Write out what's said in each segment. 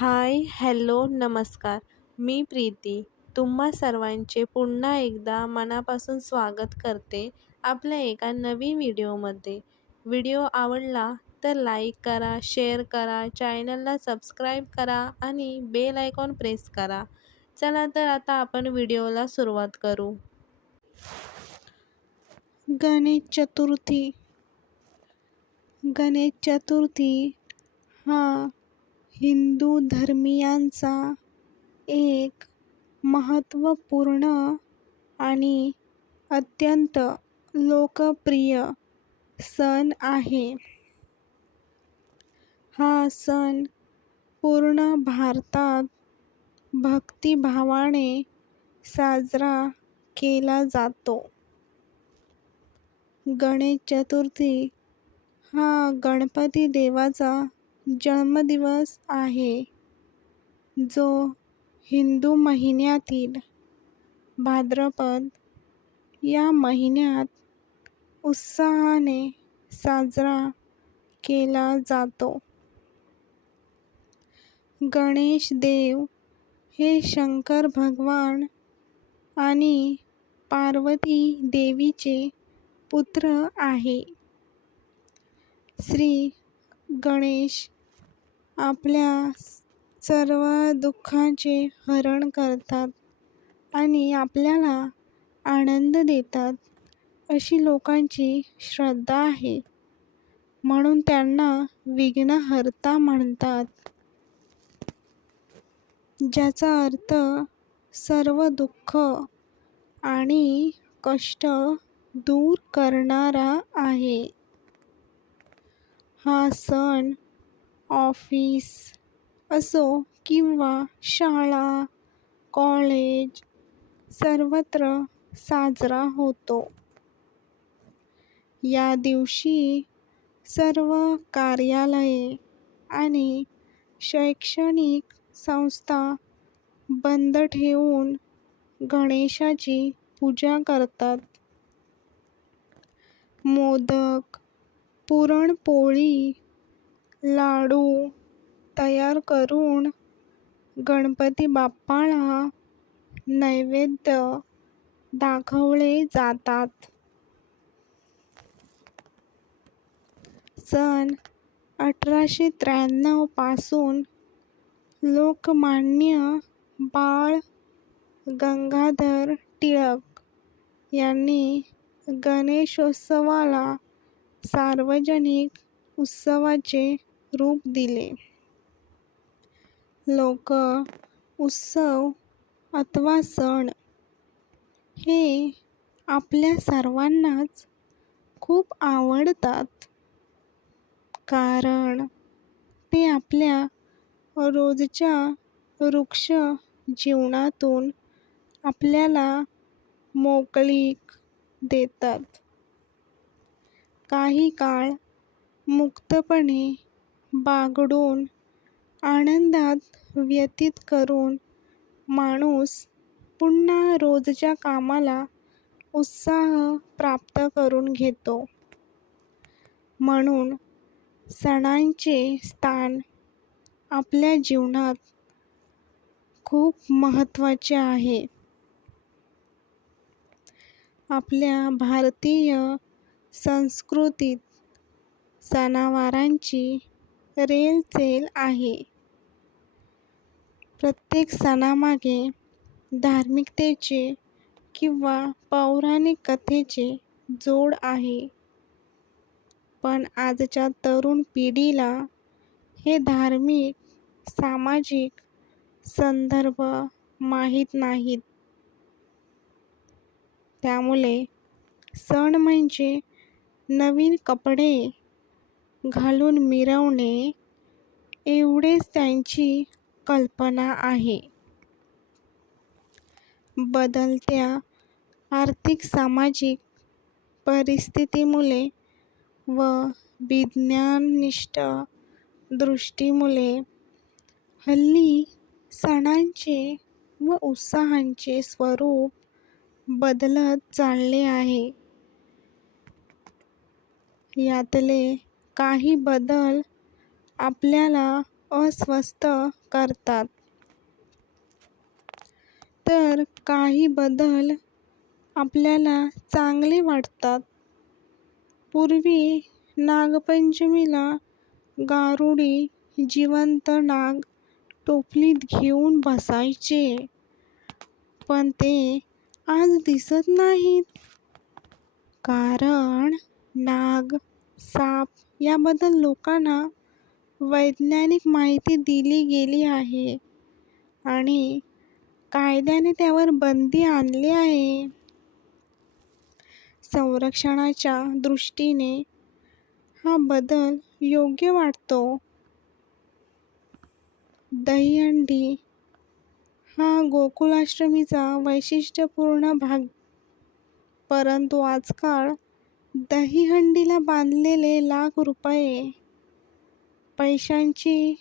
हाय, hello, नमस्कार. मी प्रीती. तुम्हा सर्वांचे पुन्हा एकदा मनापासून स्वागत करते आपल्या एका नवीन व्हिडिओमध्ये. व्हिडिओ आवडला तर लाईक करा, शेअर करा, चॅनलला सबस्क्राईब करा आणि बेल आयकॉन प्रेस करा. चला तर आता आपण व्हिडिओला सुरुवात करू. गणेश चतुर्थी. गणेश चतुर्थी हा हिंदू धर्मीयांचा एक महत्त्वपूर्ण आणि अत्यंत लोकप्रिय सण आहे. हा सण पूर्ण भारतात भक्तिभावाने साजरा केला जातो. गणेश चतुर्थी हा गणपती देवाचा जन्मदिवस आहे, जो हिंदू महिन्यातील भाद्रपद या महिन्यात उत्साहाने साजरा केला जातो. गणेश देव हे शंकर भगवान आणि पार्वती देवीचे पुत्र आहे. श्री गणेश आपल्या सर्व दुःखाचे हरण करतात आणि आपल्याला आनंद देतात अशी लोकांची श्रद्धा आहे, म्हणून त्यांना विघ्नहर्ता म्हणतात, ज्याचा अर्थ सर्व दुःख आणि कष्ट दूर करणारा आहे. हा सण ऑफिस असो किंवा शाळा, कॉलेज सर्वत्र साजरा होतो. या दिवशी सर्व कार्यालये आणि शैक्षणिक संस्था बंद ठेवून गणेशाची पूजा करतात. मोदक, पुरणपोळी, लाडू तयार करून गणपती बाप्पाला नैवेद्य दाखवले जातात. सन 1893 पासून लोकमान्य बाळ गंगाधर टिळक यांनी गणेशोत्सवाला सार्वजनिक उत्सवाचे रूप दिले. लोक उत्सव अथवा सण हे आपल्या सर्वांनाच खूप आवडतात, कारण ते आपल्या रोजच्या रुक्ष जीवनातून आपल्याला मोकळीक देतात. काही काळ मुक्तपणे बागडून आनंदात व्यतीत करून माणूस पुन्हा रोजच्या कामाला उत्साह प्राप्त करून घेतो. म्हणून सणांचे स्थान आपल्या जीवनात खूप महत्त्वाचे आहे. आपल्या भारतीय संस्कृतीत सणावारांची रेलचेल आहे. प्रत्येक सणामागे धार्मिकतेचे किंवा पौराणिक कथेचे जोड आहे. पण आजच्या तरुण पिढीला हे धार्मिक, सामाजिक संदर्भ माहीत नाहीत. त्यामुळे सण म्हणजे नवीन कपडे घालून मिरवणे एवढेच त्यांची कल्पना आहे. बदलत्या आर्थिक सामाजिक परिस्थितीमुळे व विज्ञाननिष्ठ दृष्टीमुळे हल्ली सणांचे व उत्सवांचे स्वरूप बदलत चालले आहे. यातले काही बदल आपल्याला अस्वस्थ करतात. तर काही बदल आपल्याला चांगले वाटतात. पूर्वी नागपंचमीला गारुडी जिवंत नाग टोपलीत घेऊन बसायचे, पण ते आज दिसत नाहीत. कारण नाग, साप याबद्दल लोकांना वैज्ञानिक माहिती दिली गेली आहे आणि कायद्याने त्यावर बंदी आणली आहे. संरक्षणाच्या दृष्टीने हा बदल योग्य वाटतो. दहीहंडी हा गोकुळाष्टमीचा वैशिष्ट्यपूर्ण भाग, परंतु आजकाल दहीहंडीला बांधलेले लाख रुपये पैशांची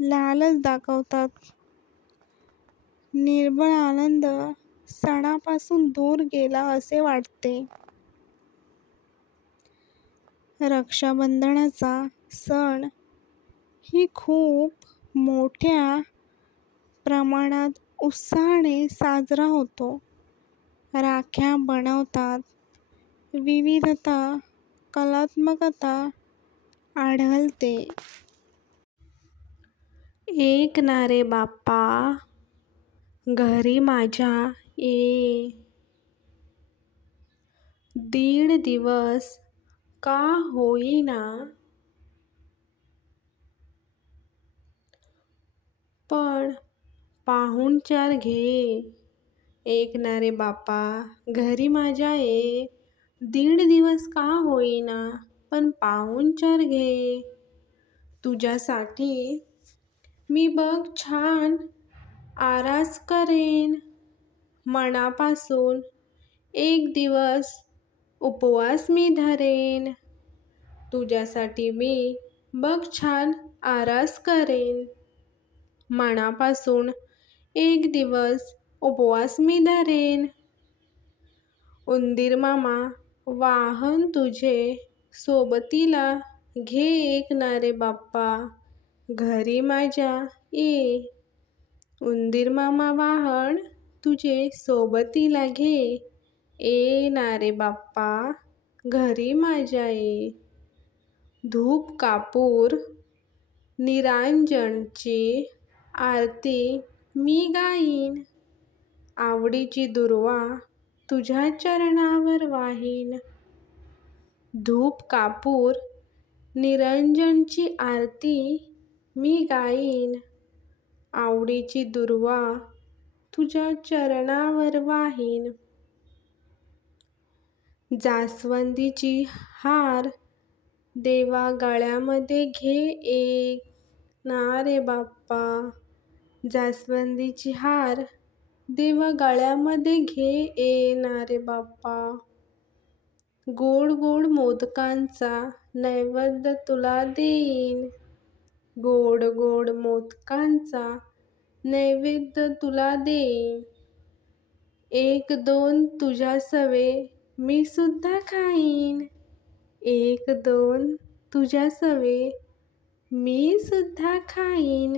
लालच दाखवतात. निर्मळ आनंद सणापासून दूर गेला असे वाटते. रक्षाबंधनाचा सण ही खूप मोठ्या प्रमाणात उत्साहाने साजरा होतो. राख्या बनवतात, विविधता, कलात्मकता आढळते. एक ना रे बाप्पा, घरी माझ्या ये. दीड दिवस का होईना, पण पाहुणचार घे. एक ना रे बाप्पा, घरी माझ्या ये. दीड दिवस का होईना, पण पाहुणचार घे. तुझ्यासाठी मी बघ छान आरास करेन. मनापासून एक दिवस उपवास मी धरेन. तुझ्यासाठी मी बघ छान आरास करेन. मनापासून एक दिवस उपवास मी धरेन. उंदीर मामा वाहन तुझे सोबतीला घे. एक ना रे बाप्पा, घरी माझ्या ये. उंदीर मामा वाहन तुझे सोबतीला घे. ए ना रे बाप्पा, घरी माझ्या ये. धूप कापूर निरांजनची आरती मी गाईन. आवडीची दुर्वा तुझ्या चरणावर वाहीन. धूप कापूर निरंजनची आरती मी गाईन. आवडीची दुर्वा तुझ्या चरणावर वाहीन. जास्वंदीची हार देवा गळ्यामध्ये घे. एक ना रे बाप्पा, जास्वंदीची हार देवा गळ्यामध्ये घे. ए ना रे बाप्पा, गोड गोड मोदकांचा नैवेद्य तुला देईन. गोड गोड मोदकांचा नैवेद्य तुला देईन. एक दोन तुझ्या सवे मी सुद्धा खाईन. एक दोन तुझ्या सवे मी सुद्धा खाईन.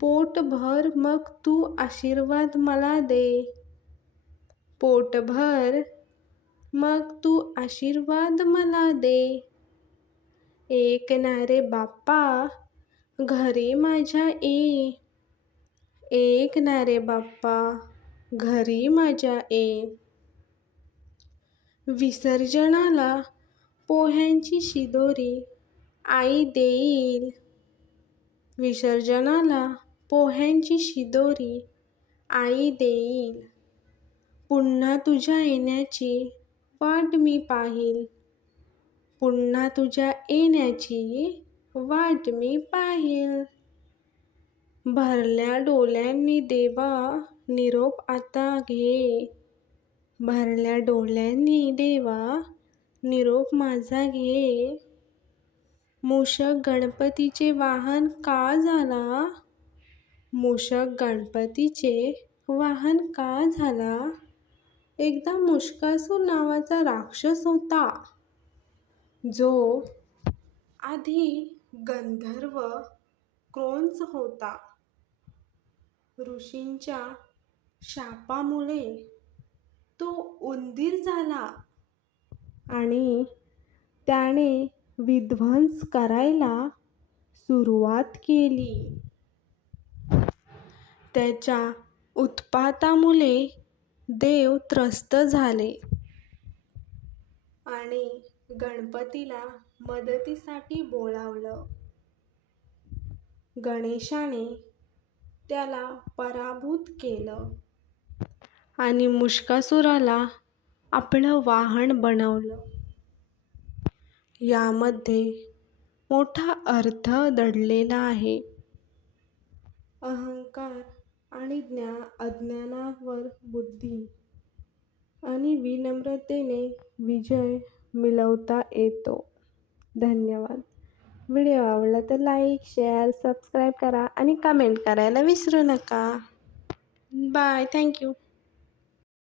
पोटभर मग तू आशीर्वाद मला दे. पोटभर मग तू आशीर्वाद मला दे. एक ना रे बाप्पा, घरी माझ्या ये. एक ना रे बाप्पा, घरी माझ्या ये. विसर्जनाला पोह्यांची शिदोरी आई देईल. विसर्जनाला पोह्यांची शिदोरी आई देईल. पुन्हा तुझ्या येण्याची वाट मी पाहील. पुन्हा तुझ्या येण्याची वाट मी पाहील. भरल्या डोल्यांनी देवा निरोप आता घे. भरल्या डोल्यांनी देवा निरोप माझा घे. मूषक गणपतीचे वाहन का झाला. मूषक गणपतीचे वाहन का झाला. एकदा मुष्कासूर नावाचा राक्षस होता, जो आधी गंधर्व क्रोन्स होता. ऋषींच्या शापामुळे तो उंदीर झाला आणि त्याने विध्वंस करायला सुरुवात केली. त्याच्या उत्पातामुळे देव त्रस्त झाले आणि गणपतीला मदतीसाठी बोलावलं. गणेशाने त्याला पराभूत केलं आणि मुष्कासुराला आपलं वाहन बनवलं. यामध्ये मोठा अर्थ दडलेला आहे. अहंकार आणि अज्ञानावर बुद्धी आणि विनम्रतेने विजय मिळवता येतो. धन्यवाद. व्हिडिओ आवडला तर लाईक, शेअर, सबस्क्राईब करा आणि कमेंट करायला विसरू नका. बाय. थँक्यू.